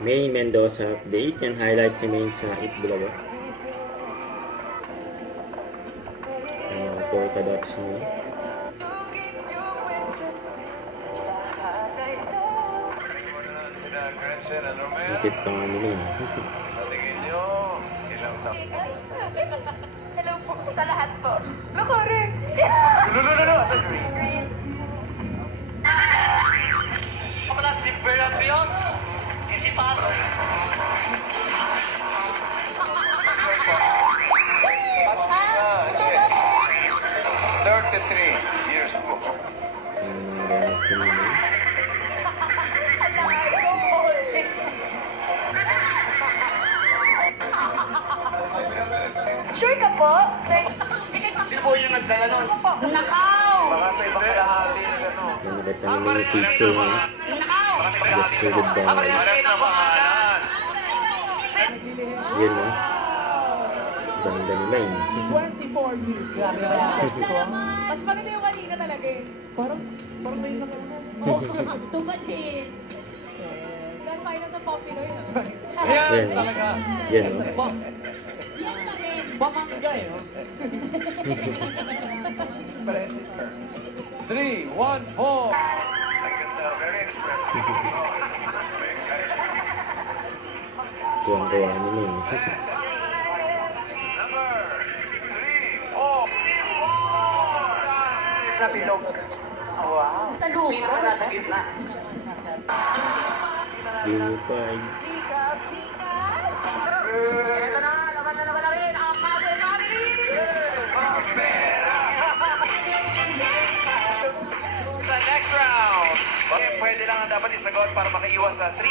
May Mendoza update. Yan highlight si May sa Itbulaga. Ayan, polka dots niya. Higit pa nga nila yun. Sa tingin nyo, ilang taon? Hello po sa lahat po. No, correct. No, sa green. Kapala si Verabios, hindi pa ako. 33 years ago. Sure ka po? Hindi po yung nagdala nun. Nakaw! Baka sa ibang kalahati na gano'n. Nanagat namin yung picture niya. Nakaw! Just sulit ba? Pares na pangalan. Yun o. Ganda nila yun. 24 years. Grabe na. Mas maganda yung kanina talaga eh. Parang may naman. Tumatin. Gano'n kayo na sa popular yun. Yan o. Yan o. Yan pa rin. Pamangga eh. 3, 1, 4. I can tell, very expressive. Tuwang-tuwa nila yun. Number 3, 4. Nabilog. Wow. Sa lupa. Pinaka nasa gitna. Binupay. Speakers, speakers! Ito na, laban na rin ang Father Mary! Sa next round, pwede lang ang dapat isagot para makaiwas sa 3.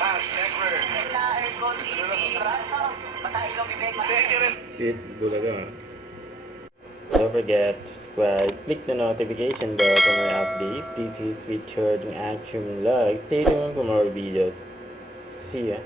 Pass, next word. Thank you, Itbulaga. Don't forget to subscribe, click the notification bell for my update. This is Richard ng Action Vlog. Stay tuned for more videos. See ya.